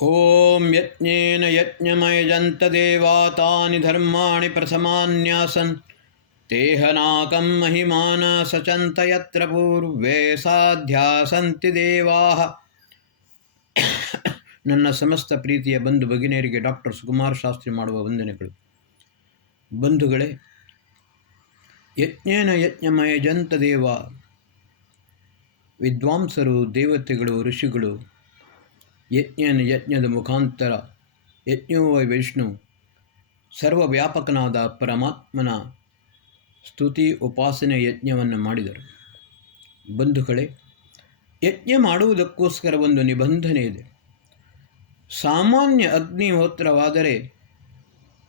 ಓಂ ಯಜ್ಞೇನ ಯಜ್ಞಮಯಜಂತ ದೇವಾ ತಾನಿ ಧರ್ಮಾಣಿ ಪ್ರಥಮಾನ್ಯಾಸನ್ ತೇಹನಾಕಂ ಮಹಿಮಾನ ಸಚಂತ ಯತ್ರ ಪೂರ್ವೇ ಸಾಧ್ಯಾಸಂತಿ ದೇವಾಃ. ನನ್ನ ಸಮಸ್ತ ಪ್ರೀತಿಯ ಬಂಧು ಭಗಿನಿಯರಿಗೆ ಡಾಕ್ಟರ್ ಸುಕುಮಾರ ಶಾಸ್ತ್ರಿ ಮಾಡುವ ವಂದನೆಗಳು. ಬಂಧುಗಳೇ, ಯಜ್ಞೇನ ಯಜ್ಞಮಯಜಂತ ದೇವ, ವಿದ್ವಾಂಸರು, ದೇವತೆಗಳು, ಋಷಿಗಳು ಯಜ್ಞನ ಯಜ್ಞದ ಮುಖಾಂತರ ಯಜ್ಞೋವೈ ವಿಷ್ಣು ಸರ್ವವ್ಯಾಪಕನಾದ ಪರಮಾತ್ಮನ ಸ್ತುತಿ ಉಪಾಸನೆ ಯಜ್ಞವನ್ನು ಮಾಡಿದರು. ಬಂಧುಗಳೇ, ಯಜ್ಞ ಮಾಡುವುದಕ್ಕೋಸ್ಕರ ಒಂದು ನಿಬಂಧನೆ ಇದೆ. ಸಾಮಾನ್ಯ ಅಗ್ನಿಹೋತ್ರವಾದರೆ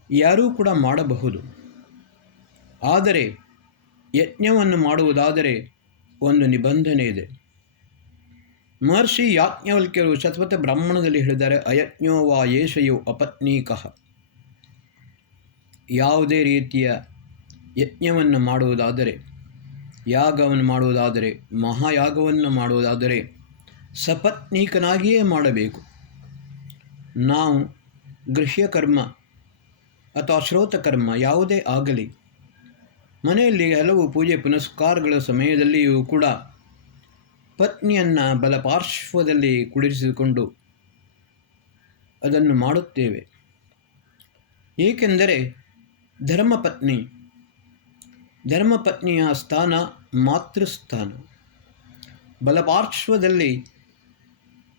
ಯಾರೂ ಕೂಡ ಮಾಡಬಹುದು. ಆದರೆ ಯಜ್ಞವನ್ನು ಮಾಡುವುದಾದರೆ ಒಂದು ನಿಬಂಧನೆ ಇದೆ. ಮಹರ್ಷಿ ಯಾಜ್ಞವಲ್ಕ್ಯರು ಶತಪಥ ಬ್ರಾಹ್ಮಣದಲ್ಲಿ ಹೇಳಿದ್ದಾರೆ, ಅಯಜ್ಞೋ ವಾ ಯೇಷಯೋ ಅಪತ್ನೀಕಃ. ಯಾವುದೇ ರೀತಿಯ ಯಜ್ಞವನ್ನು ಮಾಡುವುದಾದರೆ, ಯಾಗವನ್ನು ಮಾಡುವುದಾದರೆ, ಮಹಾಯಾಗವನ್ನು ಮಾಡುವುದಾದರೆ ಸಪತ್ನೀಕನಾಗಿಯೇ ಮಾಡಬೇಕು. ನಾವು ಗೃಹ್ಯಕರ್ಮ ಅಥವಾ ಶ್ರೋತಕರ್ಮ ಯಾವುದೇ ಆಗಲಿ, ಮನೆಯಲ್ಲಿ ಹಲವು ಪೂಜೆ ಪುನಸ್ಕಾರಗಳ ಸಮಯದಲ್ಲಿಯೂ ಕೂಡ ಪತ್ನಿಯನ್ನು ಬಲಪಾರ್ಶ್ವದಲ್ಲಿ ಕುಳಿರಿಸಿಕೊಂಡು ಅದನ್ನು ಮಾಡುತ್ತೇವೆ. ಏಕೆಂದರೆ ಧರ್ಮಪತ್ನಿಯ ಸ್ಥಾನ ಮಾತೃಸ್ಥಾನ. ಬಲಪಾರ್ಶ್ವದಲ್ಲಿ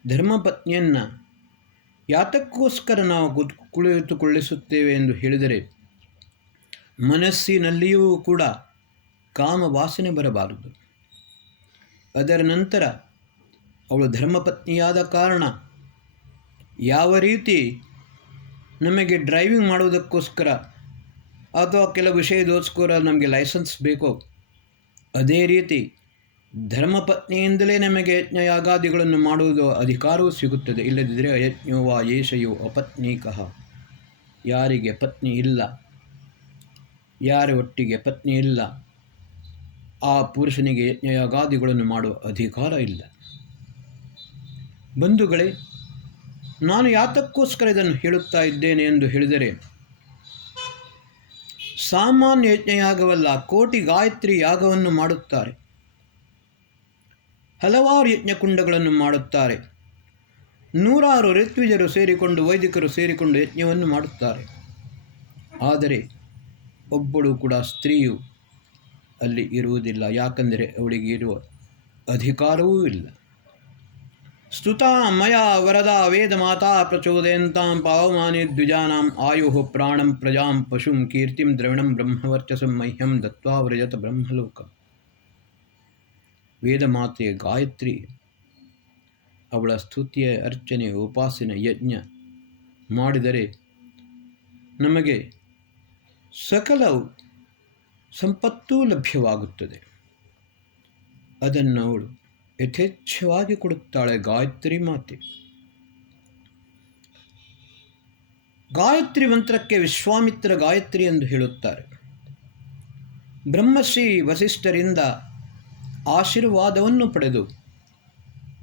ಧರ್ಮಪತ್ನಿಯನ್ನು ಯಾತಕ್ಕೋಸ್ಕರ ನಾವು ಕುಳಿತುಕೊಳ್ಳಿಸುತ್ತೇವೆ ಎಂದು ಹೇಳಿದರೆ, ಮನಸ್ಸಿನಲ್ಲಿಯೂ ಕೂಡ ಕಾಮವಾಸನೆ ಬರಬಾರದು. ಅದರ ನಂತರ ಅವಳು ಧರ್ಮಪತ್ನಿಯಾದ ಕಾರಣ ಯಾವ ರೀತಿ ನಮಗೆ ಡ್ರೈವಿಂಗ್ ಮಾಡುವುದಕ್ಕೋಸ್ಕರ ಅಥವಾ ಕೆಲವು ವಿಷಯದೋಸ್ಕರ ನಮಗೆ ಲೈಸೆನ್ಸ್ ಬೇಕೋ, ಅದೇ ರೀತಿ ಧರ್ಮಪತ್ನಿಯಿಂದಲೇ ನಮಗೆ ಯಜ್ಞಯಾಗಾದಿಗಳನ್ನು ಮಾಡುವುದು ಅಧಿಕಾರವೂ ಸಿಗುತ್ತದೆ. ಇಲ್ಲದಿದ್ದರೆ ಅಯಜ್ಞೋ ವಾ ಯೇಷಯೋ ಅಪತ್ನೀಕಃ. ಯಾರಿಗೆ ಪತ್ನಿ ಇಲ್ಲ, ಯಾರ ಒಟ್ಟಿಗೆ ಪತ್ನಿ ಇಲ್ಲ, ಆ ಪುರುಷನಿಗೆ ಯಜ್ಞಯಾಗಾದಿಗಳನ್ನು ಮಾಡುವ ಅಧಿಕಾರ ಇಲ್ಲ. ಬಂಧುಗಳೇ, ನಾನು ಯಾತಕ್ಕೋಸ್ಕರ ಇದನ್ನು ಹೇಳುತ್ತಾ ಇದ್ದೇನೆ ಎಂದು ಹೇಳಿದರೆ, ಸಾಮಾನ್ಯ ಯಜ್ಞಯಾಗವಲ್ಲ, ಕೋಟಿ ಗಾಯತ್ರಿ ಯಾಗವನ್ನು ಮಾಡುತ್ತಾರೆ, ಹಲವಾರು ಯಜ್ಞಕುಂಡಗಳನ್ನು ಮಾಡುತ್ತಾರೆ, ನೂರಾರು ಋತ್ವಿಜರು ಸೇರಿಕೊಂಡು, ವೈದಿಕರು ಸೇರಿಕೊಂಡು ಯಜ್ಞವನ್ನು ಮಾಡುತ್ತಾರೆ. ಆದರೆ ಒಬ್ಬಳು ಕೂಡ ಸ್ತ್ರೀಯು ಅಲ್ಲಿ ಇರುವುದಿಲ್ಲ. ಯಾಕಂದರೆ ಅವಳಿಗೆ ಇರುವ ಅಧಿಕಾರವೂ ಇಲ್ಲ. ಸ್ತುತಾ ಮಯಾ ವರದಾ ವೇದ ಮಾತಾ ಪ್ರಚೋದಯಂತಾಂ ಪಾವಮಾನಿ ದ್ವಿಜಾನಾಂ ಆಯುಃ ಪ್ರಾಣಂ ಪ್ರಜಾಂ ಪಶುಂ ಕೀರ್ತಿಂ ದ್ರವಿಣಂ ಬ್ರಹ್ಮವರ್ಚಸಂ ಮಹ್ಯಂ ದತ್ವಾ ವ್ರಜತ ಬ್ರಹ್ಮಲೋಕ. ವೇದಮಾತೆಯ ಗಾಯತ್ರಿ, ಅವಳ ಸ್ತುತಿಯ ಅರ್ಚನೆ ಉಪಾಸನೆ ಯಜ್ಞ ಮಾಡಿದರೆ ನಮಗೆ ಸಕಲ ಸಂಪತ್ತೂ ಲಭ್ಯವಾಗುತ್ತದೆ. ಅದನ್ನು ಅವಳು ಯಥೇಚ್ಛವಾಗಿ ಕೊಡುತ್ತಾಳೆ ಗಾಯತ್ರಿ ಮಾತೆ. ಗಾಯತ್ರಿ ಮಂತ್ರಕ್ಕೆ ವಿಶ್ವಾಮಿತ್ರ ಗಾಯತ್ರಿ ಎಂದು ಹೇಳುತ್ತಾರೆ. ಬ್ರಹ್ಮಶ್ರೀ ವಸಿಷ್ಠರಿಂದ ಆಶೀರ್ವಾದವನ್ನು ಪಡೆದು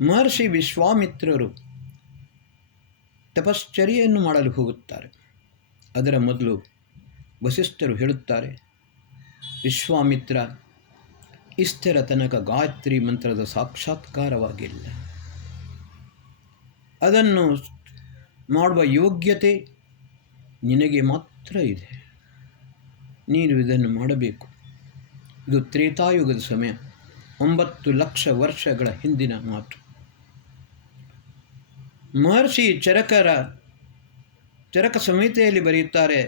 ಮಹರ್ಷಿ ವಿಶ್ವಾಮಿತ್ರರು ತಪಶ್ಚರ್ಯೆಯನ್ನು ಮಾಡಲು ಹೋಗುತ್ತಾರೆ. ಅದರ ಮೊದಲು ವಸಿಷ್ಠರು ಹೇಳುತ್ತಾರೆ, ವಿಶ್ವಾಮಿತ್ರ, ಇಷ್ಟರ ತನಕ ಗಾಯತ್ರಿ ಮಂತ್ರದ ಸಾಕ್ಷಾತ್ಕಾರವಾಗಿಲ್ಲ. ಅದನ್ನು ಮಾಡುವ ಯೋಗ್ಯತೆ ನಿನಗೆ ಮಾತ್ರ ಇದೆ. ನೀನು ಇದನ್ನು ಮಾಡಬೇಕು. ಇದು ತ್ರೇತಾಯುಗದ ಸಮಯ, 9 ಲಕ್ಷ ವರ್ಷಗಳ ಹಿಂದಿನ ಮಾತು. ಮಹರ್ಷಿ ಚರಕ ಸಂಹಿತೆಯಲ್ಲಿ ಬರೆಯುತ್ತಾರೆ,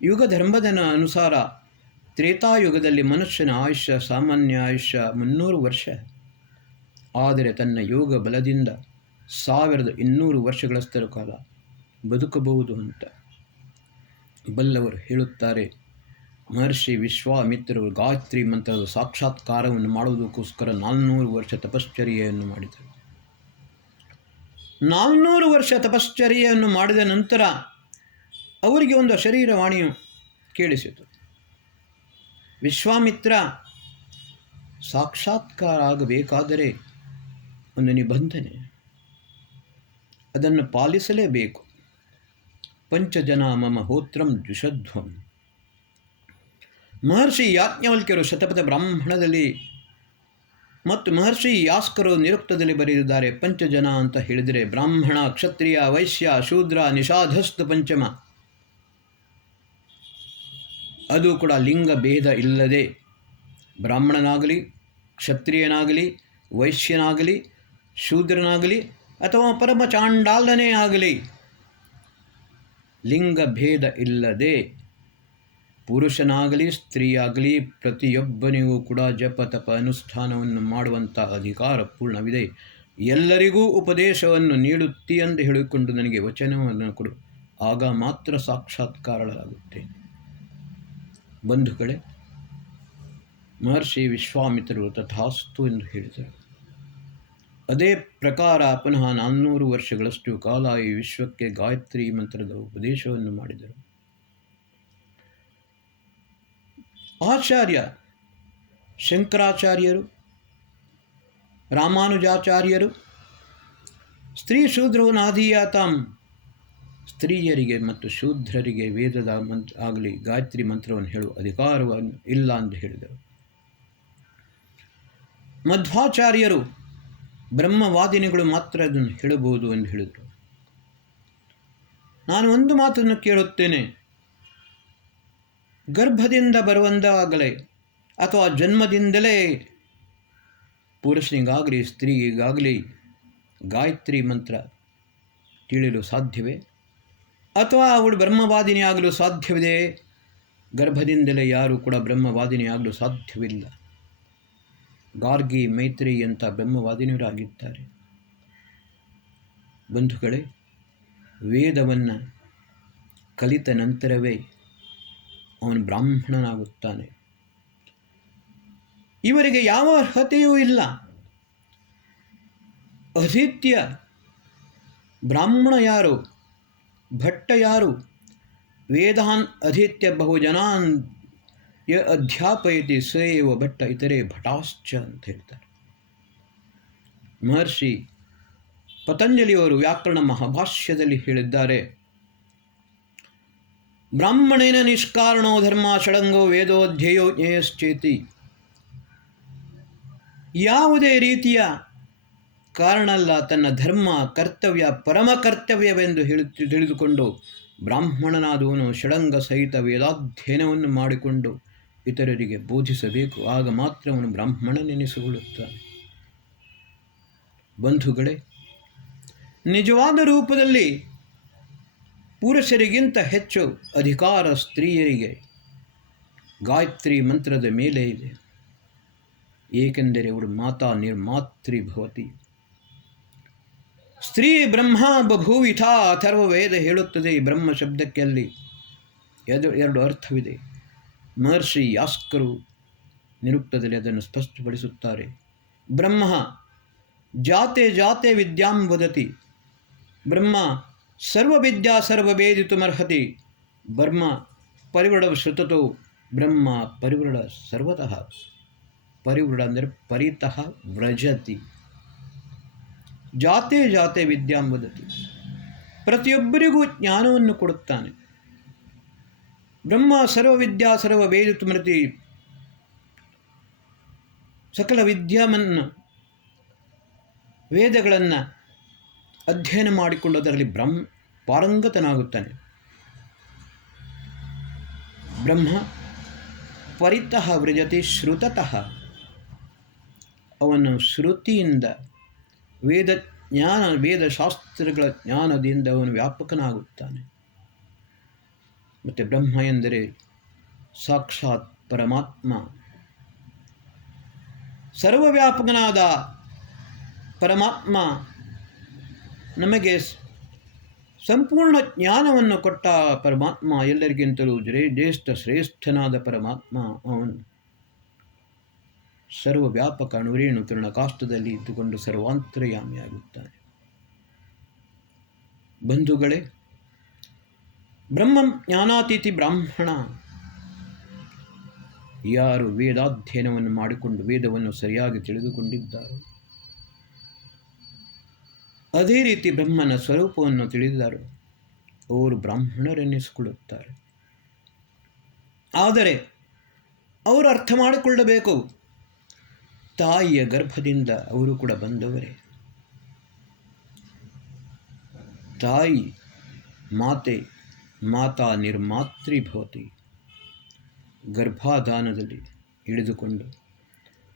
ಯುಗ ಧರ್ಮದ ಅನುಸಾರ ತ್ರೇತಾಯುಗದಲ್ಲಿ ಮನುಷ್ಯನ ಆಯುಷ್ಯ ಸಾಮಾನ್ಯ ಆಯುಷ್ಯ 300 ವರ್ಷ. ಆದರೆ ತನ್ನ ಯೋಗ ಬಲದಿಂದ 1200 ವರ್ಷಗಳಷ್ಟರ ಕಾಲ ಬದುಕಬಹುದು ಅಂತ ಬಲ್ಲವರು ಹೇಳುತ್ತಾರೆ. ಮಹರ್ಷಿ ವಿಶ್ವಾಮಿತ್ರರು ಗಾಯತ್ರಿ ಮಂತ್ರದ ಸಾಕ್ಷಾತ್ಕಾರವನ್ನು ಮಾಡುವುದಕ್ಕೋಸ್ಕರ 400 ವರ್ಷ ತಪಶ್ಚರ್ಯೆಯನ್ನು ಮಾಡಿದರು. 400 ವರ್ಷ ತಪಶ್ಚರ್ಯೆಯನ್ನು ಮಾಡಿದ ನಂತರ ಅವರಿಗೆ ಒಂದು ಶರೀರವಾಣಿಯು ಕೇಳಿಸಿತು. ವಿಶ್ವಾಮಿತ್ರ, ಸಾಕ್ಷಾತ್ಕಾರ ಆಗಬೇಕಾದರೆ ಒಂದು ನಿಬಂಧನೆ. ಅದನ್ನು ಪಾಲಿಸಲೇಬೇಕು. ಪಂಚಜನ ಮಮ ಹೋತ್ರಂ ದ್ವಿಷಧ್ವಂ. ಮಹರ್ಷಿ ಯಾಜ್ಞವಲ್ಕ್ಯರು ಶತಪಥ ಬ್ರಾಹ್ಮಣದಲ್ಲಿ ಮತ್ತು ಮಹರ್ಷಿ ಯಾಸ್ಕರು ನಿರುಕ್ತದಲ್ಲಿ ಬರೆದಿದ್ದಾರೆ. ಪಂಚಜನ ಅಂತ ಹೇಳಿದರೆ ಬ್ರಾಹ್ಮಣ, ಕ್ಷತ್ರಿಯ, ವೈಶ್ಯ, ಶೂದ್ರ, ನಿಷಾಧಸ್ತು ಪಂಚಮ. ಅದು ಕೂಡ ಲಿಂಗ ಭೇದ ಇಲ್ಲದೆ ಬ್ರಾಹ್ಮಣನಾಗಲಿ, ಕ್ಷತ್ರಿಯನಾಗಲಿ, ವೈಶ್ಯನಾಗಲಿ, ಶೂದ್ರನಾಗಲಿ ಅಥವಾ ಪರಮ ಚಾಂಡಾಲನೇ ಆಗಲಿ, ಲಿಂಗ ಭೇದ ಇಲ್ಲದೆ ಪುರುಷನಾಗಲಿ ಸ್ತ್ರೀಯಾಗಲಿ ಪ್ರತಿಯೊಬ್ಬನಿಗೂ ಕೂಡ ಜಪ ತಪ ಅನುಷ್ಠಾನವನ್ನು ಮಾಡುವಂಥ ಅಧಿಕಾರ ಪೂರ್ಣವಿದೆ. ಎಲ್ಲರಿಗೂ ಉಪದೇಶವನ್ನು ನೀಡುತ್ತಿ ಎಂದು ಹೇಳಿಕೊಂಡು ನನಗೆ ವಚನವನ್ನು ಕೊಡು, ಆಗ ಮಾತ್ರ ಸಾಕ್ಷಾತ್ಕಾರಳಾಗುತ್ತೇನೆ. ಬಂಧುಗಳೇ, ಮಹರ್ಷಿ ವಿಶ್ವಾಮಿತ್ರರು ತಥಾಸ್ತು ಎಂದು ಹೇಳಿದರು. ಅದೇ ಪ್ರಕಾರ ಪುನಃ 400 ವರ್ಷಗಳಷ್ಟು ಕಾಲ ಈ ವಿಶ್ವಕ್ಕೆ ಗಾಯತ್ರಿ ಮಂತ್ರದ ಉಪದೇಶವನ್ನು ಮಾಡಿದರು. ಆಚಾರ್ಯ ಶಂಕರಾಚಾರ್ಯರು, ರಾಮಾನುಜಾಚಾರ್ಯರು ಸ್ತ್ರೀ ಶೂದ್ರವನಾದೀಯಾತಾಂ, ಸ್ತ್ರೀಯರಿಗೆ ಮತ್ತು ಶೂದ್ರರಿಗೆ ವೇದದ ಆಗಲಿ ಗಾಯತ್ರಿ ಮಂತ್ರವನ್ನು ಹೇಳುವ ಅಧಿಕಾರವನ್ನು ಇಲ್ಲ ಎಂದು ಹೇಳಿದರು. ಮಧ್ವಾಚಾರ್ಯರು ಬ್ರಹ್ಮವಾದಿನಿಗಳು ಮಾತ್ರ ಅದನ್ನು ಹೇಳಬಹುದು ಎಂದು ಹೇಳಿದರು. ನಾನು ಒಂದು ಮಾತನ್ನು ಕೇಳುತ್ತೇನೆ, ಗರ್ಭದಿಂದ ಬರುವಂದಾಗಲೇ ಅಥವಾ ಜನ್ಮದಿಂದಲೇ ಪುರುಷನಿಗಾಗಲಿ ಸ್ತ್ರೀಗಾಗಲಿ ಗಾಯತ್ರಿ ಮಂತ್ರ ತಿಳಿಯಲು ಸಾಧ್ಯವೇ? ಅಥವಾ ಅವಳು ಬ್ರಹ್ಮವಾದಿನಿ ಆಗಲು ಸಾಧ್ಯವಿದೆ? ಗರ್ಭದಿಂದಲೇ ಯಾರೂ ಕೂಡ ಬ್ರಹ್ಮವಾದಿನಿ ಆಗಲು ಸಾಧ್ಯವಿಲ್ಲ. ಗಾರ್ಗಿ, ಮೈತ್ರಿ ಅಂತ ಬ್ರಹ್ಮವಾದಿನಿಯರಾಗಿದ್ದಾರೆ. ಬಂಧುಗಳೇ, ವೇದವನ್ನು ಕಲಿತ ನಂತರವೇ ಅವನು ಬ್ರಾಹ್ಮಣನಾಗುತ್ತಾನೆ. ಇವರಿಗೆ ಯಾವ ಅರ್ಹತೆಯೂ ಇಲ್ಲ. ಅಧೀತ್ಯ ಬ್ರಾಹ್ಮಣ ಯಾರು, ಭಟ್ಟ ಯಾರು? ವೇದಾನ್ ಅಧೀತ್ಯ ಬಹುಜನಾನ್ ಯ ಅಧ್ಯಾಪಯತಿ ಸ ಏವ ಭಟ್ಟ ಇತರೆ ಭಟಾಶ್ಚ ಅಂತ ಹೇಳ್ತಾರೆ. ಮಹರ್ಷಿ ಪತಂಜಲಿಯವರು ವ್ಯಾಕರಣ ಮಹಾಭಾಷ್ಯದಲ್ಲಿ ಹೇಳಿದ್ದಾರೆ, ಬ್ರಾಹ್ಮಣೇನ ನಿಷ್ಕಾರಣೋ ಧರ್ಮ ಷಡಂಗೋ ವೇದೋಧ್ಯೇಯೋ ಜ್ಞೇಯಶ್ಚೇತಿ. ಯಾವುದೇ ರೀತಿಯ ಕಾರಣ ಅಲ್ಲ, ತನ್ನ ಧರ್ಮ ಕರ್ತವ್ಯ ಪರಮ ಕರ್ತವ್ಯವೆಂದು ತಿಳಿದುಕೊಂಡು ಬ್ರಾಹ್ಮಣನಾದವನು ಷಡಂಗ ಸಹಿತ ವೇದಾಧ್ಯಯನವನ್ನು ಮಾಡಿಕೊಂಡು ಇತರರಿಗೆ ಬೋಧಿಸಬೇಕು. ಆಗ ಮಾತ್ರ ಅವನು ಬ್ರಾಹ್ಮಣನೆನಿಸಿಕೊಳ್ಳುತ್ತಾನೆ. ಬಂಧುಗಳೇ, ನಿಜವಾದ ರೂಪದಲ್ಲಿ ಪುರುಷರಿಗಿಂತ ಹೆಚ್ಚು ಅಧಿಕಾರ ಸ್ತ್ರೀಯರಿಗೆ ಗಾಯತ್ರಿ ಮಂತ್ರದ ಮೇಲೆ ಇದೆ. ಏಕೆಂದರೆ ಅವಳು ಮಾತಾ ನಿರ್ಮಾತೃ ಭವತಿ. ಸ್ತ್ರೀ ಬ್ರಹ್ಮ ಬಭೂವಿಥ ಅಥರ್ವ ವೇದ ಹೇಳುತ್ತದೆ. ಈ ಬ್ರಹ್ಮ ಶಬ್ದಕ್ಕೆ ಅಲ್ಲಿ ಎರಡು ಅರ್ಥವಿದೆ. ಮಹರ್ಷಿ ಯಾಸ್ಕರು ನಿರುಕ್ತದಲ್ಲಿ ಅದನ್ನು ಸ್ಪಷ್ಟಪಡಿಸುತ್ತಾರೆ. ಬ್ರಹ್ಮ ಜಾತೆ ಜಾತೆ ವಿದ್ಯಾಂ ವದತಿ. ಬ್ರಹ್ಮ ಸರ್ವವಿದ್ಯಾ ಸರ್ವವೇದಿತುಮರ್ಹತಿ. ಬ್ರಹ್ಮ ಪರಿವೃಢ ಶ್ರುತತೋ ಬ್ರಹ್ಮ ಪರಿವೃಢ ಸರ್ವತಃ. ಪರಿವೃಢ ಅಂದರೆ ಪರಿತಃ ವ್ರಜತಿ. ಜಾತೆ ಜಾತೆ ವಿದ್ಯಾಂ ವದತಿ. ಪ್ರತಿಯೊಬ್ಬರಿಗೂ ಜ್ಞಾನವನ್ನು ಕೊಡುತ್ತಾನೆ. ಬ್ರಹ್ಮ ಸರ್ವವಿದ್ಯಾ ಸರ್ವವೇದಿತುಮರ್ಹತಿ. ಸಕಲ ವಿದ್ಯಾಮನ್ನ ವೇದಗಳನ್ನು ಅಧ್ಯಯನ ಮಾಡಿಕೊಂಡು ಅದರಲ್ಲಿ ಪಾರಂಗತನಾಗುತ್ತಾನೆ. ಬ್ರಹ್ಮ ಪರಿತಃ ವ್ರಜತಿ ಶ್ರುತತಃ. ಅವನು ಶ್ರುತಿಯಿಂದ ವೇದಶಾಸ್ತ್ರಗಳ ಜ್ಞಾನದಿಂದ ಅವನು ವ್ಯಾಪಕನಾಗುತ್ತಾನೆ. ಮತ್ತು ಬ್ರಹ್ಮ ಎಂದರೆ ಸಾಕ್ಷಾತ್ ಪರಮಾತ್ಮ. ಸರ್ವವ್ಯಾಪಕನಾದ ಪರಮಾತ್ಮ ನಮಗೆ ಸಂಪೂರ್ಣ ಜ್ಞಾನವನ್ನು ಕೊಟ್ಟ ಪರಮಾತ್ಮ, ಎಲ್ಲರಿಗಿಂತಲೂ ಶ್ರೇಷ್ಠನಾದ ಪರಮಾತ್ಮ. ಅವನು ಸರ್ವವ್ಯಾಪಕ ಅಣುರೇಣು ಕಿರಣಕಾಷ್ಟದಲ್ಲಿ ಇದ್ದುಕೊಂಡು ಸರ್ವಾಂತರ್ಯಾಮಿಯಾಗುತ್ತಾನೆ. ಬಂಧುಗಳೇ, ಬ್ರಹ್ಮ ಜ್ಞಾನಾತೀತಿ ಬ್ರಾಹ್ಮಣ. ಯಾರು ವೇದಾಧ್ಯಯನವನ್ನು ಮಾಡಿಕೊಂಡು ವೇದವನ್ನು ಸರಿಯಾಗಿ ತಿಳಿದುಕೊಂಡಿದ್ದಾರೋ ಅದೇ ರೀತಿ ಬ್ರಹ್ಮನ ಸ್ವರೂಪವನ್ನು ತಿಳಿದಿದ್ದಾರೆ, ಅವರು ಬ್ರಾಹ್ಮಣರೆನ್ನಿಸಿಕೊಳ್ಳುತ್ತಾರೆ. ಆದರೆ ಅವರು ಅರ್ಥ ಮಾಡಿಕೊಳ್ಳಬೇಕು, ತಾಯಿಯ ಗರ್ಭದಿಂದ ಅವರು ಕೂಡ ಬಂದವರೇ. ತಾಯಿ ಮಾತಾ ನಿರ್ಮಾತೃ ಭವತಿ. ಗರ್ಭಾಧಾನದಲ್ಲಿ ಇಳಿದುಕೊಂಡು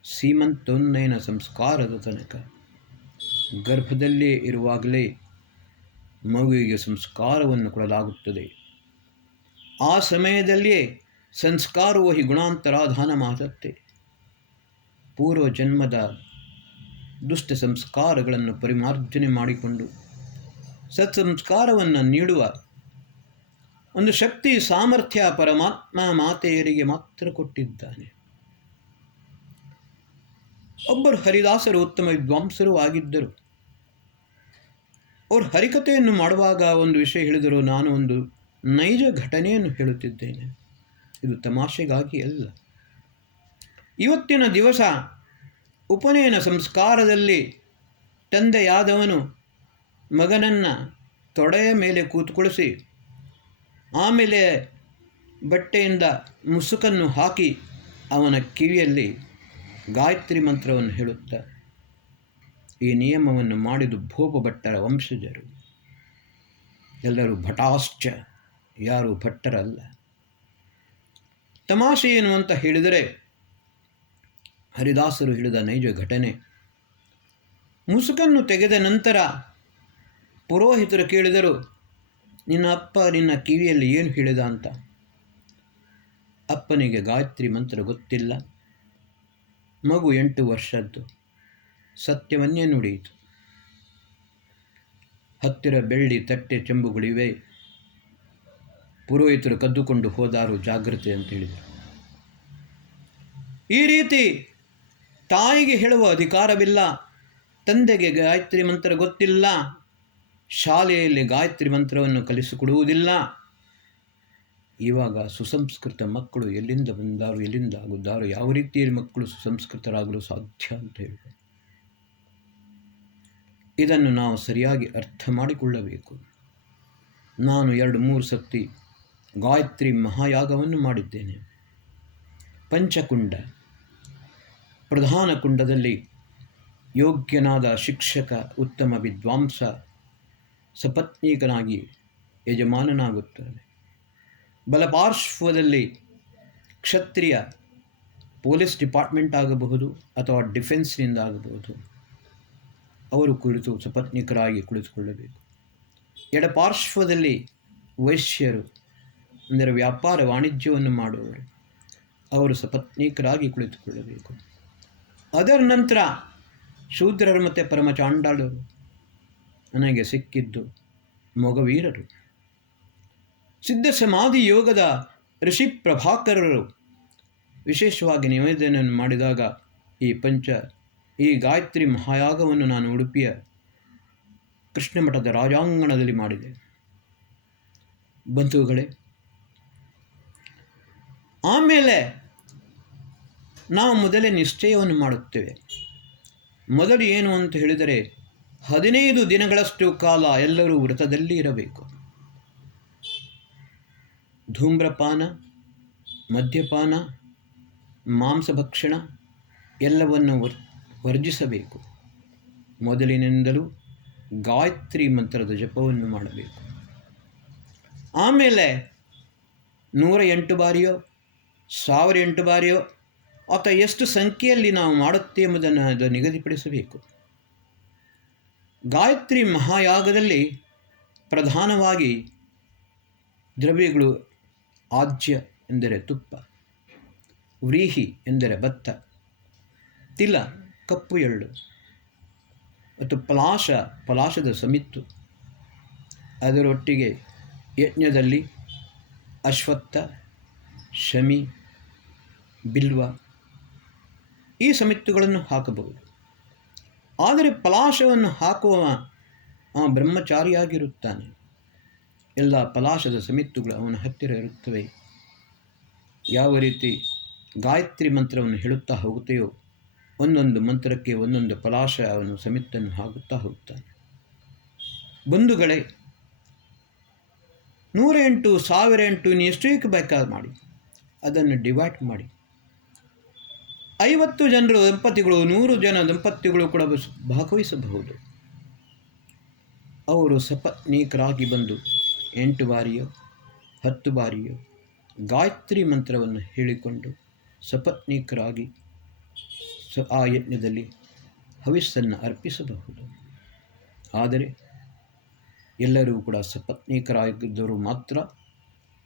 ಸೀಮಂತೋನ್ನಯನ ಸಂಸ್ಕಾರದ ತನಕ ಗರ್ಭದಲ್ಲೇ ಇರುವಾಗಲೇ ಮಗುವಿಗೆ ಸಂಸ್ಕಾರವನ್ನು ಕೊಡಲಾಗುತ್ತದೆ. ಆ ಸಮಯದಲ್ಲಿಯೇ ಸಂಸ್ಕಾರವು ಹಿ ಗುಣಾಂತರಾಧಾನ ಮಾತತ್ತೆ. ಪೂರ್ವ ಜನ್ಮದ ದುಷ್ಟ ಸಂಸ್ಕಾರಗಳನ್ನು ಪರಿಮಾರ್ಜನೆ ಮಾಡಿಕೊಂಡು ಸತ್ಸಂಸ್ಕಾರವನ್ನು ನೀಡುವ ಒಂದು ಶಕ್ತಿ ಸಾಮರ್ಥ್ಯ ಪರಮಾತ್ಮ ಮಾತೆಯರಿಗೆ ಮಾತ್ರ ಕೊಟ್ಟಿದ್ದಾನೆ. ಒಬ್ಬರು ಹರಿದಾಸರು ಉತ್ತಮ ವಿದ್ವಾಂಸರೂ ಆಗಿದ್ದರು. ಅವರು ಹರಿಕಥೆಯನ್ನು ಮಾಡುವಾಗ ಒಂದು ವಿಷಯ ಹೇಳಿದರು. ನಾನು ಒಂದು ನೈಜ ಘಟನೆಯನ್ನು ಹೇಳುತ್ತಿದ್ದೇನೆ, ಇದು ತಮಾಷೆಗಾಗಿ ಅಲ್ಲ. ಇವತ್ತಿನ ದಿವಸ ಉಪನಯನ ಸಂಸ್ಕಾರದಲ್ಲಿ ತಂದೆಯಾದವನು ಮಗನನ್ನು ತೊಡೆಯ ಮೇಲೆ ಕೂತ್ಕೊಳಿಸಿ ಆಮೇಲೆ ಬಟ್ಟೆಯಿಂದ ಮುಸುಕನ್ನು ಹಾಕಿ ಅವನ ಕಿವಿಯಲ್ಲಿ ಗಾಯತ್ರಿ ಮಂತ್ರವನ್ನು ಹೇಳುತ್ತಾ, ಈ ನಿಯಮವನ್ನು ಮಾಡಿದು ಭೋಪ ಭಟ್ಟರ ವಂಶಜರು. ಎಲ್ಲರೂ ಭಟಾಶ್ಚ, ಯಾರು ಭಟ್ಟರಲ್ಲ. ತಮಾಷೆ ಏನು ಅಂತ ಹೇಳಿದರೆ, ಹರಿದಾಸರು ಹೇಳಿದ ನೈಜ ಘಟನೆ. ಮುಸುಕನ್ನು ತೆಗೆದ ನಂತರ ಪುರೋಹಿತರು ಕೇಳಿದರು, ನಿನ್ನ ಅಪ್ಪ ನಿನ್ನ ಕಿವಿಯಲ್ಲಿ ಏನು ಹೇಳಿದ ಅಂತ. ಅಪ್ಪನಿಗೆ ಗಾಯತ್ರಿ ಮಂತ್ರ ಗೊತ್ತಿಲ್ಲ, ಮಗು 8 ವರ್ಷದ್ದು, ಸತ್ಯವನ್ನೇ ನುಡಿಯಿತು. ಹತ್ತಿರ ಬೆಳ್ಳಿ ತಟ್ಟೆ ಚೆಂಬುಗಳಿವೆ, ಪುರೋಹಿತರು ಕದ್ದುಕೊಂಡು ಹೋದಾರು, ಜಾಗೃತಿ ಅಂತ ಹೇಳಿದರು. ಈ ರೀತಿ ತಾಯಿಗೆ ಹೇಳುವ ಅಧಿಕಾರವಿಲ್ಲ, ತಂದೆಗೆ ಗಾಯತ್ರಿ ಮಂತ್ರ ಗೊತ್ತಿಲ್ಲ, ಶಾಲೆಯಲ್ಲಿ ಗಾಯತ್ರಿ ಮಂತ್ರವನ್ನು ಕಲಿಸಿಕೊಡುವುದಿಲ್ಲ. ಇವಾಗ ಸುಸಂಸ್ಕೃತ ಮಕ್ಕಳು ಎಲ್ಲಿಂದ ಬಂದಾರು, ಎಲ್ಲಿಂದ ಆಗುತ್ತಾರೋ, ಯಾವ ರೀತಿಯಲ್ಲಿ ಮಕ್ಕಳು ಸುಸಂಸ್ಕೃತರಾಗಲು ಸಾಧ್ಯ ಅಂತ ಹೇಳಿ ಇದನ್ನು ನಾವು ಸರಿಯಾಗಿ ಅರ್ಥ ಮಾಡಿಕೊಳ್ಳಬೇಕು. ನಾನು 2-3 ಸತಿ ಗಾಯತ್ರಿ ಮಹಾಯಾಗವನ್ನು ಮಾಡಿದ್ದೇನೆ. ಪಂಚಕುಂಡ, ಪ್ರಧಾನ ಕುಂಡದಲ್ಲಿ ಯೋಗ್ಯನಾದ ಶಿಕ್ಷಕ, ಉತ್ತಮ ವಿದ್ವಾಂಸ ಸಪತ್ನೀಕನಾಗಿ ಯಜಮಾನನಾಗುತ್ತಾನೆ. ಬಲಪಾರ್ಶ್ವದಲ್ಲಿ ಕ್ಷತ್ರಿಯ, ಪೊಲೀಸ್ ಡಿಪಾರ್ಟ್ಮೆಂಟ್ ಆಗಬಹುದು ಅಥವಾ ಡಿಫೆನ್ಸ್ನಿಂದ ಆಗಬಹುದು, ಅವರು ಕುಳಿತು ಸಪತ್ನೀಕರಾಗಿ ಕುಳಿತುಕೊಳ್ಳಬೇಕು. ಎಡಪಾರ್ಶ್ವದಲ್ಲಿ ವೈಶ್ಯರು, ಅಂದರೆ ವ್ಯಾಪಾರ ವಾಣಿಜ್ಯವನ್ನು ಮಾಡುವವರು, ಅವರು ಸಪತ್ನೀಕರಾಗಿ ಕುಳಿತುಕೊಳ್ಳಬೇಕು. ಅದರ ನಂತರ ಶೂದ್ರರು ಮತ್ತು ಪರಮಚಾಂಡಾಳರು ನನಗೆ ಸಿಕ್ಕಿದ್ದು ಮೊಗವೀರರು. ಸಿದ್ಧ ಸಮಾಧಿ ಯೋಗದ ಋಷಿ ಪ್ರಭಾಕರರು ವಿಶೇಷವಾಗಿ ನಿವೇದನೆಯನ್ನು ಮಾಡಿದಾಗ ಈ ಗಾಯತ್ರಿ ಮಹಾಯಾಗವನ್ನು ನಾನು ಉಡುಪಿಯ ಕೃಷ್ಣಮಠದ ರಾಜಾಂಗಣದಲ್ಲಿ ಮಾಡಿದೆ. ಬಂಧುಗಳೇ, ಆಮೇಲೆ ನಾವು ಮೊದಲೇ ನಿಶ್ಚಯವನ್ನು ಮಾಡುತ್ತೇವೆ. ಮೊದಲು ಏನು ಅಂತ ಹೇಳಿದರೆ, 15 ದಿನಗಳಷ್ಟು ಕಾಲ ಎಲ್ಲರೂ ವ್ರತದಲ್ಲಿ ಇರಬೇಕು. ಧೂಮ್ರಪಾನ, ಮದ್ಯಪಾನ, ಮಾಂಸಭಕ್ಷಣ ಎಲ್ಲವನ್ನು ವರ್ಜಿಸಬೇಕು. ಮೊದಲಿನಿಂದಲೂ ಗಾಯತ್ರಿ ಮಂತ್ರದ ಜಪವನ್ನು ಮಾಡಬೇಕು. ಆಮೇಲೆ 108 ಬಾರಿಯೋ 1008 ಬಾರಿಯೋ ಅಥವಾ ಎಷ್ಟು ಸಂಖ್ಯೆಯಲ್ಲಿ ನಾವು ಮಾಡುತ್ತೇವೆ ಎಂಬುದನ್ನು ನಿಗದಿಪಡಿಸಬೇಕು. ಗಾಯತ್ರಿ ಮಹಾಯಾಗದಲ್ಲಿ ಪ್ರಧಾನವಾಗಿ ದ್ರವ್ಯಗಳು ಆಜ್ಯ ಎಂದರೆ ತುಪ್ಪ, ವ್ರೀಹಿ ಎಂದರೆ ಭತ್ತ, ತಿಲ ಕಪ್ಪು ಎಳ್ಳು ಮತ್ತು ಪಲಾಶದ ಸಮಿತ್ತು. ಅದರೊಟ್ಟಿಗೆ ಯಜ್ಞದಲ್ಲಿ ಅಶ್ವತ್ಥ, ಶಮಿ, ಬಿಲ್ವ ಈ ಸಮಿತ್ತುಗಳನ್ನು ಹಾಕಬಹುದು. ಆದರೆ ಪಲಾಶವನ್ನು ಹಾಕುವ ಬ್ರಹ್ಮಚಾರಿಯಾಗಿರುತ್ತಾನೆ. ಎಲ್ಲ ಪಲಾಶದ ಸಮಿತ್ತುಗಳು ಅವನ ಹತ್ತಿರ ಇರುತ್ತವೆ. ಯಾವ ರೀತಿ ಗಾಯತ್ರಿ ಮಂತ್ರವನ್ನು ಹೇಳುತ್ತಾ ಹೋಗುತ್ತೆಯೋ, ಒಂದೊಂದು ಮಂತ್ರಕ್ಕೆ ಒಂದೊಂದು ಪಲಾಶ ಅವನು ಸಮಿತ್ತನ್ನು ಹಾಕುತ್ತಾ ಹೋಗ್ತಾನೆ. ಬಂಧುಗಳೇ, 108, 1008 ನೀವು ಎಷ್ಟಕ್ಕೆ ಬೇಕಾದ್ರೆ ಮಾಡಿ, ಅದನ್ನು ಡಿವೈಡ್ ಮಾಡಿ. 50 ಜನರು ದಂಪತಿಗಳು, 100 ಜನ ದಂಪತಿಗಳು ಕೂಡ ಭಾಗವಹಿಸಬಹುದು. ಅವರು ಸಪತ್ನೀಕರಾಗಿ ಬಂದು 8 ಬಾರಿಯೋ 10 ಬಾರಿಯೋ ಗಾಯತ್ರಿ ಮಂತ್ರವನ್ನು ಹೇಳಿಕೊಂಡು ಸಪತ್ನೀಕರಾಗಿ ಆ ಯಜ್ಞದಲ್ಲಿ ಹವಿಸ್ಸನ್ನು ಅರ್ಪಿಸಬಹುದು. ಆದರೆ ಎಲ್ಲರೂ ಕೂಡ ಸಪತ್ನೀಕರಾಗಿದ್ದರು ಮಾತ್ರ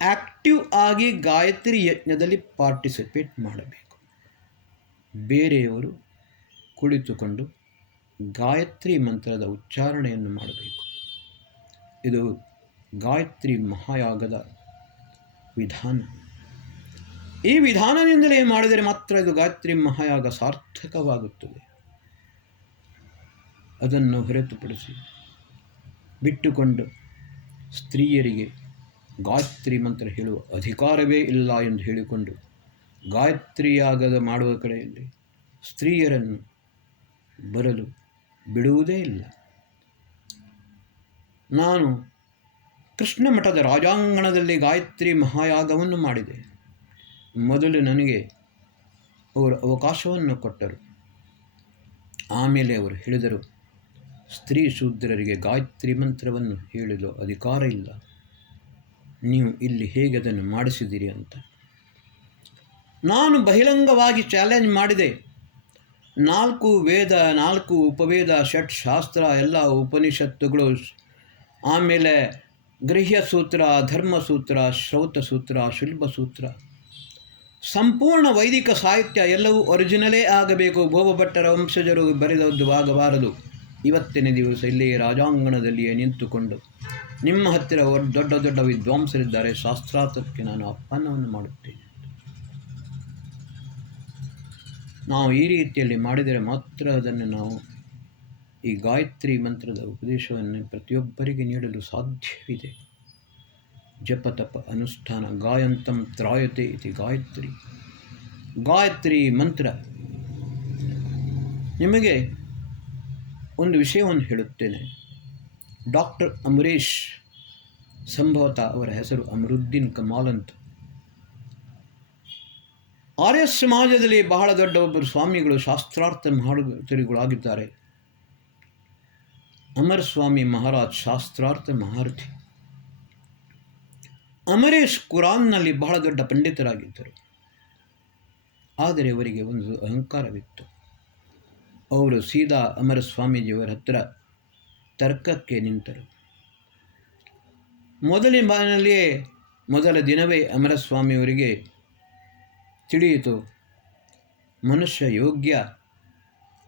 ಆ್ಯಕ್ಟಿವ್ ಆಗಿ ಗಾಯತ್ರಿ ಯಜ್ಞದಲ್ಲಿ ಪಾರ್ಟಿಸಿಪೇಟ್ ಮಾಡಬೇಕು. ಬೇರೆಯವರು ಕುಳಿತುಕೊಂಡು ಗಾಯತ್ರಿ ಮಂತ್ರದ ಉಚ್ಚಾರಣೆಯನ್ನು ಮಾಡಬೇಕು. ಇದು ಗಾಯತ್ರಿ ಮಹಾಯಾಗದ ವಿಧಾನ. ಈ ವಿಧಾನದಿಂದಲೇ ಮಾಡಿದರೆ ಮಾತ್ರ ಇದು ಗಾಯತ್ರಿ ಮಹಾಯಾಗ ಸಾರ್ಥಕವಾಗುತ್ತದೆ. ಅದನ್ನು ಹೊರತುಪಡಿಸಿ ಬಿಟ್ಟುಕೊಂಡು ಸ್ತ್ರೀಯರಿಗೆ ಗಾಯತ್ರಿ ಮಂತ್ರ ಹೇಳುವ ಅಧಿಕಾರವೇ ಇಲ್ಲ ಎಂದು ಹೇಳಿಕೊಂಡು ಗಾಯತ್ರಿ ಯಾಗದ ಮಾಡುವ ಕಡೆಯಲ್ಲಿ ಸ್ತ್ರೀಯರನ್ನು ಬರಲು ಬಿಡುವುದೇ ಇಲ್ಲ. ನಾನು ಕೃಷ್ಣ ಮಠದ ರಾಜಾಂಗಣದಲ್ಲಿ ಗಾಯತ್ರಿ ಮಹಾಯಾಗವನ್ನು ಮಾಡಿದೆ. ಮೊದಲು ನನಗೆ ಅವರು ಅವಕಾಶವನ್ನು ಕೊಟ್ಟರು. ಆಮೇಲೆ ಅವರು ಹೇಳಿದರು, ಸ್ತ್ರೀ ಶೂದ್ರರಿಗೆ ಗಾಯತ್ರಿ ಮಂತ್ರವನ್ನು ಹೇಳಲು ಅಧಿಕಾರ ಇಲ್ಲ, ನೀವು ಇಲ್ಲಿ ಹೇಗೆ ಅದನ್ನು ಮಾಡಿಸಿದ್ದೀರಿ ಅಂತ. ನಾನು ಬಹಿರಂಗವಾಗಿ ಚಾಲೆಂಜ್ ಮಾಡಿದೆ. 4 ವೇದ, 4 ಉಪವೇದ, ಷಟ್ ಶಾಸ್ತ್ರ, ಎಲ್ಲ ಉಪನಿಷತ್ತುಗಳು, ಆಮೇಲೆ ಗೃಹ್ಯ ಸೂತ್ರ, ಧರ್ಮಸೂತ್ರ, ಶ್ರೌತ ಸೂತ್ರ, ಶಿಲ್ಪ ಸೂತ್ರ, ಸಂಪೂರ್ಣ ವೈದಿಕ ಸಾಹಿತ್ಯ ಎಲ್ಲವೂ ಒರಿಜಿನಲೇ ಆಗಬೇಕು. ಭೋಬಭಟ್ಟರ ವಂಶಜರು ಬರೆದದ್ದು ಆಗಬಾರದು. ಇವತ್ತಿನ ದಿವಸ ಇಲ್ಲಿ ರಾಜಾಂಗಣದಲ್ಲಿಯೇ ನಿಂತುಕೊಂಡು ನಿಮ್ಮ ಹತ್ತಿರ ದೊಡ್ಡ ದೊಡ್ಡ ವಿದ್ವಾಂಸರಿದ್ದಾರೆ, ಶಾಸ್ತ್ರಾರ್ಥಕ್ಕೆ ನಾನು ಆಹ್ವಾನವನ್ನು ಮಾಡುತ್ತೇನೆ. ನಾವು ಈ ರೀತಿಯಲ್ಲಿ ಮಾಡಿದರೆ ಮಾತ್ರ ಅದನ್ನು ನಾವು ಈ ಗಾಯತ್ರಿ ಮಂತ್ರದ ಉಪದೇಶವನ್ನು ಪ್ರತಿಯೊಬ್ಬರಿಗೆ ನೀಡಲು ಸಾಧ್ಯವಿದೆ. ಜಪತಪ ಅನುಷ್ಠಾನ ಗಾಯಂತಂ ತ್ರಾಯತೆ ಇತಿ ಗಾಯತ್ರಿ. ಗಾಯತ್ರಿ ಮಂತ್ರ. ನಿಮಗೆ ಒಂದು ವಿಷಯವನ್ನು ಹೇಳುತ್ತೇನೆ. ಡಾಕ್ಟರ್ ಅಮರೇಶ್, ಸಂಭವತಃ ಅವರ ಹೆಸರು ಅಮರುದ್ದೀನ್ ಕಮಾಲ್ ಅಂತ, ಆರ್ಯ ಸಮಾಜದಲ್ಲಿ ಬಹಳ ದೊಡ್ಡ ಒಬ್ಬರು ಸ್ವಾಮಿಗಳು, ಶಾಸ್ತ್ರಾರ್ಥ ಮಹಾರಥಿಗಳಾಗಿದ್ದಾರೆ. ಅಮರ್ ಸ್ವಾಮಿ ಮಹಾರಾಜ್ ಶಾಸ್ತ್ರಾರ್ಥ ಮಹಾರಥಿ. ಅಮರೇಶ್ ಕುರಾನ್ನಲ್ಲಿ ಬಹಳ ದೊಡ್ಡ ಪಂಡಿತರಾಗಿದ್ದರು. ಆದರೆ ಅವರಿಗೆ ಒಂದು ಅಹಂಕಾರವಿತ್ತು. ಅವರು ಸೀದಾ ಅಮರ ಸ್ವಾಮೀಜಿಯವರ ಹತ್ತಿರ ತರ್ಕಕ್ಕೆ ನಿಂತರು. ಮೊದಲ ದಿನವೇ ಅಮರ ಸ್ವಾಮಿಯವರಿಗೆ ತಿಳಿಯಿತು, ಮನುಷ್ಯ ಯೋಗ್ಯ,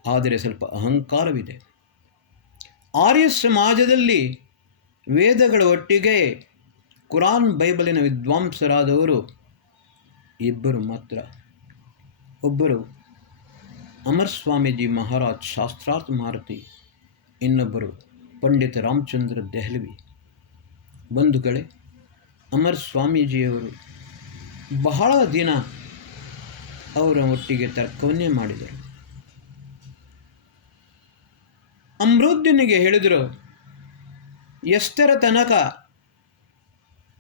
ಆದರೆ ಸ್ವಲ್ಪ ಅಹಂಕಾರವಿದೆ. ಆರ್ಯ ಸಮಾಜದಲ್ಲಿ ವೇದಗಳ ಒಟ್ಟಿಗೆ ಕುರಾನ್ ಬೈಬಲಿನ ವಿದ್ವಾಂಸರಾದವರು ಇಬ್ಬರು ಮಾತ್ರ. ಒಬ್ಬರು ಅಮರ್ ಸ್ವಾಮೀಜಿ ಮಹಾರಾಜ್ ಶಾಸ್ತ್ರಾರ್ಥ ಮಹಾರಥಿ, ಇನ್ನೊಬ್ಬರು ಪಂಡಿತ ರಾಮಚಂದ್ರ ದೆಹಲ್ವಿ. ಬಂಧುಗಳೇ, ಅಮರ್ ಸ್ವಾಮೀಜಿಯವರು ಬಹಳ ದಿನ ಅವರ ಒಟ್ಟಿಗೆ ತರ್ಕವನ್ನೇ ಮಾಡಿದರು. ಅಮರುದ್ದೀನಿಗೆ ಹೇಳಿದರು, ಎಷ್ಟರ ತನಕ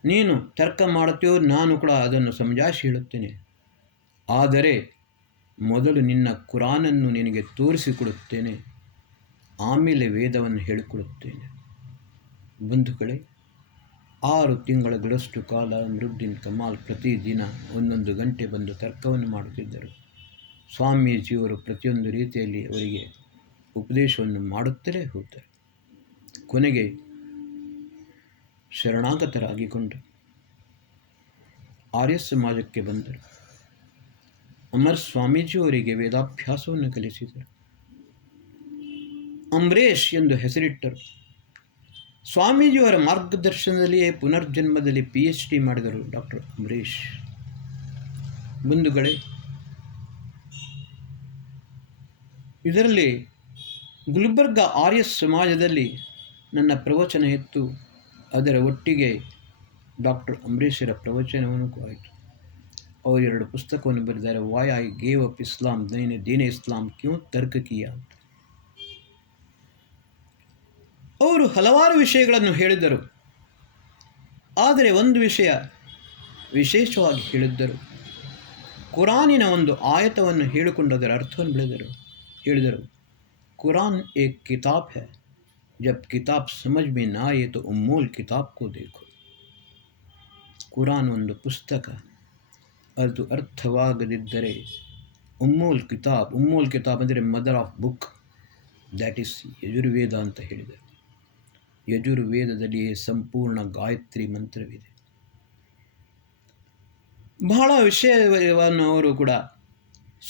ನೀನು ತರ್ಕ ಮಾಡುತ್ತೀಯೋ ನಾನು ಕೂಡ ಅದನ್ನು ಸಮಜಾಯಿಸಿ ಹೇಳುತ್ತೇನೆ, ಆದರೆ ಮೊದಲು ನಿನ್ನ ಕುರಾನನ್ನು ನಿನಗೆ ತೋರಿಸಿಕೊಡುತ್ತೇನೆ, ಆಮೇಲೆ ವೇದವನ್ನು ಹೇಳಿಕೊಡುತ್ತೇನೆ. ಬಂಧುಗಳೇ, 6 ತಿಂಗಳಗಳಷ್ಟು ಕಾಲ ಅಮರುದ್ದೀನ್ ಕಮಾಲ್ ಪ್ರತಿದಿನ 1 ಗಂಟೆ ಬಂದು ತರ್ಕವನ್ನು ಮಾಡುತ್ತಿದ್ದರು. ಸ್ವಾಮೀಜಿಯವರು ಪ್ರತಿಯೊಂದು ರೀತಿಯಲ್ಲಿ ಅವರಿಗೆ ಉಪದೇಶವನ್ನು ಮಾಡುತ್ತಲೇ ಹೋದರು. ಕೊನೆಗೆ ಶರಣಾಗತರಾಗಿಕೊಂಡು ಆರ್ಯ ಸಮಾಜಕ್ಕೆ ಬಂದರು. ಅಮರ್ ಸ್ವಾಮೀಜಿಯವರಿಗೆ ವೇದಾಭ್ಯಾಸವನ್ನು ಕಲಿಸಿದರು. ಅಮರೇಶ್ ಎಂದು ಹೆಸರಿಟ್ಟರು. ಸ್ವಾಮೀಜಿಯವರ ಮಾರ್ಗದರ್ಶನದಲ್ಲಿಯೇ ಪುನರ್ಜನ್ಮದಲ್ಲಿ PhD ಮಾಡಿದರು ಡಾಕ್ಟರ್ ಅಮರೇಶ್. ಬಂಧುಗಳೇ, ಇದರಲ್ಲಿ ಗುಲ್ಬರ್ಗ ಆರ್ಯ ಸಮಾಜದಲ್ಲಿ ನನ್ನ ಪ್ರವಚನ ಇತ್ತು. ಅದರ ಒಟ್ಟಿಗೆ ಡಾಕ್ಟರ್ ಅಮರೇಶರ ಪ್ರವಚನವನ್ನು ಆಯಿತು. ಅವರು 2 ಪುಸ್ತಕವನ್ನು ಬರೆದಿದ್ದಾರೆ. Why I gave up Islam, ದೀನ ಇಸ್ಲಾಂ ಕ್ಯೂ ತರ್ಕ ಕಿಯಾ ಅಂತ. ಅವರು ಹಲವಾರು ವಿಷಯಗಳನ್ನು ಹೇಳಿದರು. ಆದರೆ ಒಂದು ವಿಷಯ ವಿಶೇಷವಾಗಿ ಹೇಳಿದ್ದರು. ಕುರಾನಿನ ಒಂದು ಆಯತವನ್ನು ಹೇಳಿಕೊಂಡು ಅದರ ಅರ್ಥವನ್ನು ಹೇಳಿದರು. ಕುರಾನ್ ಏಕ್ ಕಿತಾಬ್ ಹೈ, ಜಬ್ ಕಿತಾಬ್ ಸಮಜ್ ಮೇ ನಾ ಆಯೆ ತೋ ಉಮ್ಮೂಲ್ ಕಿತಾಬ್ ಕೋ ದೇಖೋ. ಕುರಾನ್ ಒಂದು ಪುಸ್ತಕ, ಅದು ಅರ್ಥವಾಗದಿದ್ದರೆ ಉಮ್ಮೂಲ್ ಕಿತಾಬ್ ಅಂದರೆ mother of book, that is Yajurveda ಅಂತ ಹೇಳಿದರು. ಯಜುರ್ವೇದದಲ್ಲಿಯೇ ಸಂಪೂರ್ಣ ಗಾಯತ್ರಿ ಮಂತ್ರವಿದೆ. ಬಹಳ ವಿಷಯವನ್ನು ಅವರು ಕೂಡ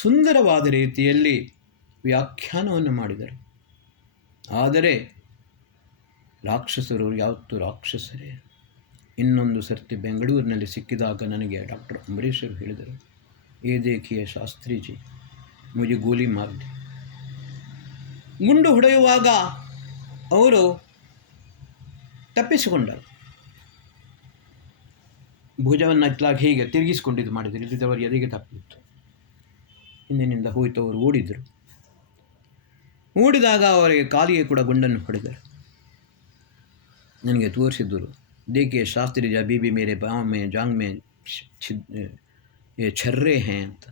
ಸುಂದರವಾದ ರೀತಿಯಲ್ಲಿ ವ್ಯಾಖ್ಯಾನವನ್ನು ಮಾಡಿದರು. ಆದರೆ ರಾಕ್ಷಸರು ಯಾವತ್ತೂ ರಾಕ್ಷಸರೇ. ಇನ್ನೊಂದು ಸರ್ತಿ ಬೆಂಗಳೂರಿನಲ್ಲಿ ಸಿಕ್ಕಿದಾಗ ನನಗೆ ಡಾಕ್ಟರ್ ಅಂಬರೀಷರು ಹೇಳಿದರು, ಏ ದೇಖಿಯೇ ಶಾಸ್ತ್ರೀಜಿ ಮುಜೆ ಗೋಲಿ ಮಾರ್ದೆ. ಗುಂಡು ಹೊಡೆಯುವಾಗ ಅವರು ತಪ್ಪಿಸಿಕೊಂಡರು. ಭುಜವನ್ನು ಹಚ್ಚಲಾಗಿ ಹೀಗೆ ತಿರುಗಿಸಿಕೊಂಡಿದ್ದು ಮಾಡಿದರು, ಇಲ್ಲಿದ್ದವರು ಎದೆಗೆ ತಪ್ಪಿತ್ತು. ಹಿಂದಿನಿಂದ ಹೋಯ್ತು. ಅವರು ಓಡಿದಾಗ ಅವರಿಗೆ ಕಾಲಿಗೆ ಕೂಡ ಗುಂಡನ್ನು ಹೊಡೆದರು. ನನಗೆ ತೋರಿಸಿದ್ದರು, ದೇಖಿಯೇ ಶಾಸ್ತ್ರೀಜ ಬೀಬಿ ಮೇರೆ ಬಾಂವ್ ಮೇ ಜಾಂಗ್ ಮೇ ಛರ್ರೆ ಹೇ ಅಂತ.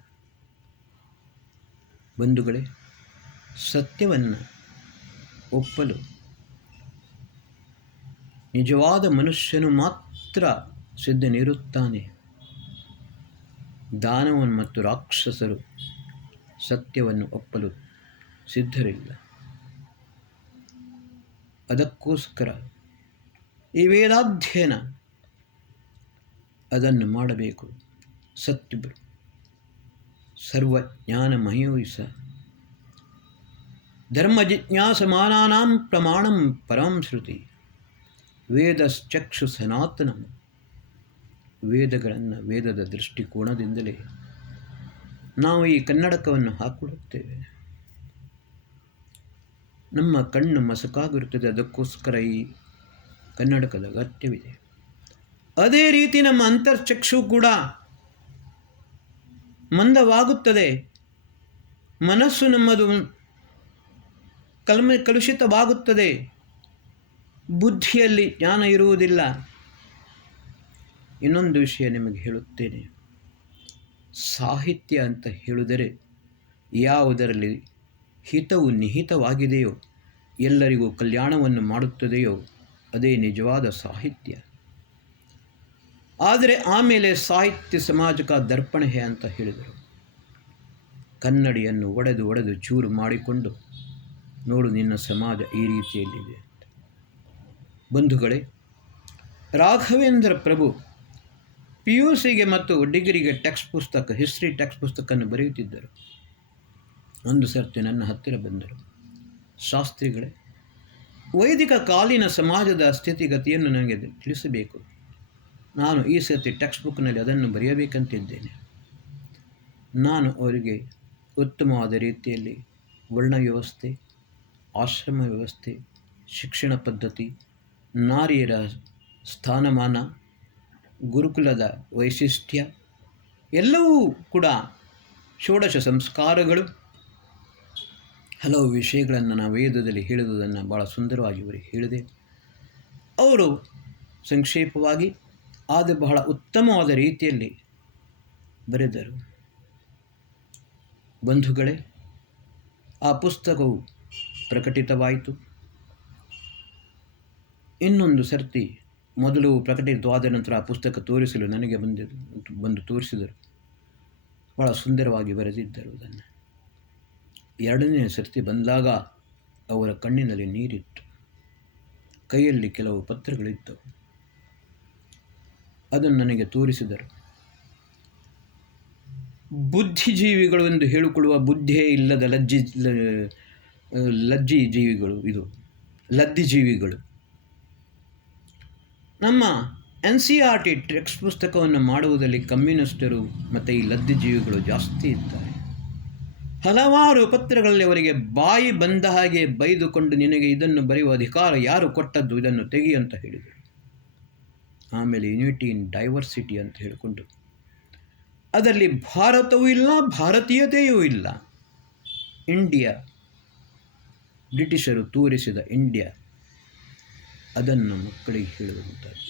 ಬಂಧುಗಳೇ, ಸತ್ಯವನ್ನು ಒಪ್ಪಲು ನಿಜವಾದ ಮನುಷ್ಯನು ಮಾತ್ರ ಸಿದ್ಧನಿರುತ್ತಾನೆ. ದಾನವನು ಮತ್ತು ರಾಕ್ಷಸರು ಸತ್ಯವನ್ನು ಒಪ್ಪಲು ಸಿದ್ಧರಿಲ್ಲ. ಅದಕ್ಕೋಸ್ಕರ ಈ ವೇದಾಧ್ಯಯನ ಅದನ್ನು ಮಾಡಬೇಕು. ಸತ್ಯ ಸರ್ವಜ್ಞಾನಮಯೋ ಸ ಧರ್ಮ ಜಿಜ್ಞಾಸಮಾನಾನಾಂ ಪ್ರಮಾಣಂ ಪರಂ ಶ್ರುತಿ ವೇದಶ್ಚಕ್ಷು ಸನಾತನಂ. ವೇದಗಳನ್ನು ವೇದದ ದೃಷ್ಟಿಕೋನದಿಂದಲೇ ನಾವು ಈ ಕನ್ನಡಕವನ್ನು ಹಾಕಿಕೊಳ್ಳುತ್ತೇವೆ. ನಮ್ಮ ಕಣ್ಣು ಮಸಕಾಗಿರುತ್ತದೆ, ಅದಕ್ಕೋಸ್ಕರ ಈ ಕನ್ನಡಕದ ಅಗತ್ಯವಿದೆ. ಅದೇ ರೀತಿ ನಮ್ಮ ಅಂತರ್ಚಕ್ಷು ಕೂಡ ಮಂದವಾಗುತ್ತದೆ. ಮನಸ್ಸು ನಮ್ಮದು ಕಲುಷಿತವಾಗುತ್ತದೆ. ಬುದ್ಧಿಯಲ್ಲಿ ಜ್ಞಾನ ಇರುವುದಿಲ್ಲ. ಇನ್ನೊಂದು ವಿಷಯ ನಿಮಗೆ ಹೇಳುತ್ತೇನೆ. ಸಾಹಿತ್ಯ ಅಂತ ಹೇಳಿದರೆ ಯಾವುದರಲ್ಲಿ ಹಿತವು ನಿಹಿತವಾಗಿದೆಯೋ, ಎಲ್ಲರಿಗೂ ಕಲ್ಯಾಣವನ್ನು ಮಾಡುತ್ತದೆಯೋ ಅದೇ ನಿಜವಾದ ಸಾಹಿತ್ಯ. ಆದರೆ ಆಮೇಲೆ ಸಾಹಿತ್ಯ ಸಮಾಜಕ ದರ್ಪಣ ಹೇ ಅಂತ ಹೇಳಿದರು. ಕನ್ನಡಿಯನ್ನು ಒಡೆದು ಚೂರು ಮಾಡಿಕೊಂಡು ನೋಡು ನಿನ್ನ ಸಮಾಜ ಈ ರೀತಿಯಲ್ಲಿದೆ ಅಂತ. ಬಂಧುಗಳೇ, ರಾಘವೇಂದ್ರ ಪ್ರಭು PUCಗೆ ಮತ್ತು ಡಿಗ್ರಿಗೆ ಟೆಕ್ಸ್ಟ್ ಪುಸ್ತಕ, ಹಿಸ್ಟ್ರಿ ಟೆಕ್ಸ್ಟ್ ಪುಸ್ತಕವನ್ನು ಬರೆಯುತ್ತಿದ್ದರು. ಒಂದು ಸರ್ತಿ ನನ್ನ ಹತ್ತಿರ ಬಂದರು. ಶಾಸ್ತ್ರಿಗಳೇ, ವೈದಿಕ ಕಾಲೀನ ಸಮಾಜದ ಸ್ಥಿತಿಗತಿಯನ್ನು ನನಗೆ ತಿಳಿಸಬೇಕು. ನಾನು ಈ ಸರ್ತಿ ಟೆಕ್ಸ್ಟ್ ಬುಕ್ನಲ್ಲಿ ಅದನ್ನು ಬರೆಯಬೇಕಂತಿದ್ದೇನೆ. ನಾನು ಅವರಿಗೆ ಉತ್ತಮವಾದ ರೀತಿಯಲ್ಲಿ ವರ್ಣ ವ್ಯವಸ್ಥೆ, ಆಶ್ರಮ ವ್ಯವಸ್ಥೆ, ಶಿಕ್ಷಣ ಪದ್ಧತಿ, ನಾರಿಯರ ಸ್ಥಾನಮಾನ, ಗುರುಕುಲದ ವೈಶಿಷ್ಟ್ಯ ಎಲ್ಲವೂ ಕೂಡ ಷೋಡಶ ಸಂಸ್ಕಾರಗಳು, ಹಲವು ವಿಷಯಗಳನ್ನು ನಾವು ವೇದದಲ್ಲಿ ಹೇಳುವುದನ್ನು ಭಾಳ ಸುಂದರವಾಗಿ ಅವರಿಗೆ ಹೇಳಿದೆ. ಅವರು ಸಂಕ್ಷೇಪವಾಗಿ ಆದರೆ ಬಹಳ ಉತ್ತಮವಾದ ರೀತಿಯಲ್ಲಿ ಬರೆದರು. ಬಂಧುಗಳೇ, ಆ ಪುಸ್ತಕವು ಪ್ರಕಟಿತವಾಯಿತು. ಇನ್ನೊಂದು ಸರ್ತಿ ಮೊದಲು ಪ್ರಕಟಿತವಾದ ನಂತರ ಆ ಪುಸ್ತಕ ತೋರಿಸಲು ನನಗೆ ಬಂದು ತೋರಿಸಿದರು. ಭಾಳ ಸುಂದರವಾಗಿ ಬರೆದಿದ್ದರು ಅದನ್ನು. ಎರಡನೇ ಸರ್ತಿ ಬಂದಾಗ ಅವರ ಕಣ್ಣಿನಲ್ಲಿ ನೀರಿತ್ತು. ಕೈಯಲ್ಲಿ ಕೆಲವು ಪತ್ರಗಳಿದ್ದವು. ಅದನ್ನು ನನಗೆ ತೋರಿಸಿದರು. ಬುದ್ಧಿಜೀವಿಗಳು ಎಂದು ಹೇಳಿಕೊಳ್ಳುವ ಬುದ್ಧಿಯೇ ಇಲ್ಲದ ಲಜ್ಜಿ ಜೀವಿಗಳು, ಇದು ಲದ್ದಿ ಜೀವಿಗಳು. ನಮ್ಮ NCERT ಟೆಕ್ಸ್ಟ್ ಪುಸ್ತಕವನ್ನು ಮಾಡುವುದರಲ್ಲಿ ಕಮ್ಯುನಿಸ್ಟರು ಮತ್ತು ಈ ಲದ್ದಿ ಜೀವಿಗಳು ಜಾಸ್ತಿ ಇದ್ದಾರೆ. ಹಲವಾರು ಪತ್ರಗಳಲ್ಲಿ ಅವರಿಗೆ ಬಾಯಿ ಬಂದ ಹಾಗೆ ಬೈದುಕೊಂಡು, ನಿನಗೆ ಇದನ್ನು ಬರೆಯುವ ಅಧಿಕಾರ ಯಾರು ಕೊಟ್ಟದ್ದು, ಇದನ್ನು ತೆಗಿ ಅಂತ ಹೇಳಿದರು. ಆಮೇಲೆ ಯುನಿಟಿ ಇನ್ ಡೈವರ್ಸಿಟಿ ಅಂತ ಹೇಳಿಕೊಂಡು ಅದರಲ್ಲಿ ಭಾರತವೂ ಇಲ್ಲ, ಭಾರತೀಯತೆಯೂ ಇಲ್ಲ. ಇಂಡಿಯಾ, ಬ್ರಿಟಿಷರು ತೋರಿಸಿದ ಇಂಡಿಯಾ ಅದನ್ನು ಮಕ್ಕಳಿಗೆ ಹೇಳುವಂಥದ್ದು.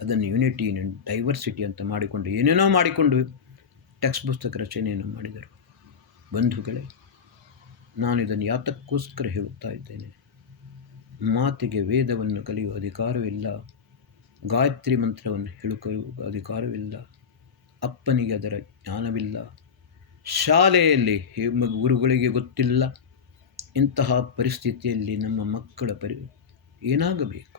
ಅದನ್ನು ಯುನಿಟಿ ಆ್ಯಂಡ್ ಡೈವರ್ಸಿಟಿ ಅಂತ ಮಾಡಿಕೊಂಡು ಏನೇನೋ ಮಾಡಿಕೊಂಡು ಟೆಕ್ಸ್ಟ್ ಪುಸ್ತಕ ರಚನೆಯನ್ನು ಮಾಡಿದರು. ಬಂಧುಗಳೇ, ನಾನು ಇದನ್ನು ಯಾತಕ್ಕೋಸ್ಕರ ಹೇಳುತ್ತಾ ಇದ್ದೇನೆ. ಮಾತಿಗೆ ವೇದವನ್ನು ಕಲಿಯುವ ಅಧಿಕಾರವಿಲ್ಲ, ಗಾಯತ್ರಿ ಮಂತ್ರವನ್ನು ಹೇಳುವ ಅಧಿಕಾರವಿಲ್ಲ, ಅಪ್ಪನಿಗೆ ಅದರ ಜ್ಞಾನವಿಲ್ಲ, ಶಾಲೆಯಲ್ಲಿ ಗುರುಗಳಿಗೆ ಗೊತ್ತಿಲ್ಲ. ಇಂತಹ ಪರಿಸ್ಥಿತಿಯಲ್ಲಿ ನಮ್ಮ ಮಕ್ಕಳ ಏನಾಗಬೇಕು?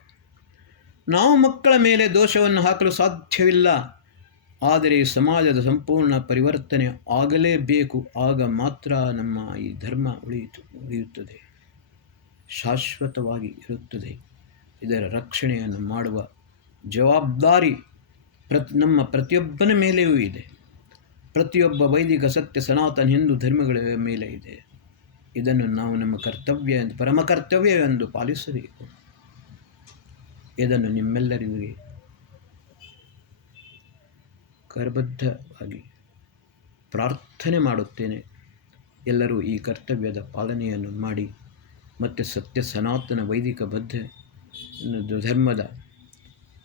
ನಾವು ಮಕ್ಕಳ ಮೇಲೆ ದೋಷವನ್ನು ಹಾಕಲು ಸಾಧ್ಯವಿಲ್ಲ. ಆದರೆ ಸಮಾಜದ ಸಂಪೂರ್ಣ ಪರಿವರ್ತನೆ ಆಗಲೇಬೇಕು. ಆಗ ಮಾತ್ರ ನಮ್ಮ ಈ ಧರ್ಮ ಉಳಿಯುತ್ತದೆ, ಶಾಶ್ವತವಾಗಿ ಇರುತ್ತದೆ. ಇದರ ರಕ್ಷಣೆಯನ್ನು ಮಾಡುವ ಜವಾಬ್ದಾರಿ ನಮ್ಮ ಪ್ರತಿಯೊಬ್ಬನ ಮೇಲೆಯೂ ಇದೆ. ಪ್ರತಿಯೊಬ್ಬ ವೈದಿಕ ಸತ್ಯ ಸನಾತನ ಹಿಂದೂ ಧರ್ಮಗಳ ಮೇಲೆ ಇದೆ. ಇದನ್ನು ನಾವು ನಮ್ಮ ಕರ್ತವ್ಯ ಎಂದು, ಪರಮ ಕರ್ತವ್ಯ ಎಂದು ಪಾಲಿಸಬೇಕು. ಇದನ್ನು ನಿಮ್ಮೆಲ್ಲರಿಗೆ ಕರಬದ್ಧವಾಗಿ ಪ್ರಾರ್ಥನೆ ಮಾಡುತ್ತೇನೆ. ಎಲ್ಲರೂ ಈ ಕರ್ತವ್ಯದ ಪಾಲನೆಯನ್ನು ಮಾಡಿ ಮತ್ತು ಸತ್ಯ ಸನಾತನ ವೈದಿಕ ಬದ್ಧ ಧರ್ಮದ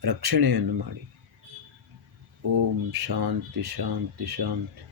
ರಕ್ಷಣೆಯನ್ನು ಮಾಡಿ. ಓಂ ಶಾಂತಿ ಶಾಂತಿ ಶಾಂತಿ.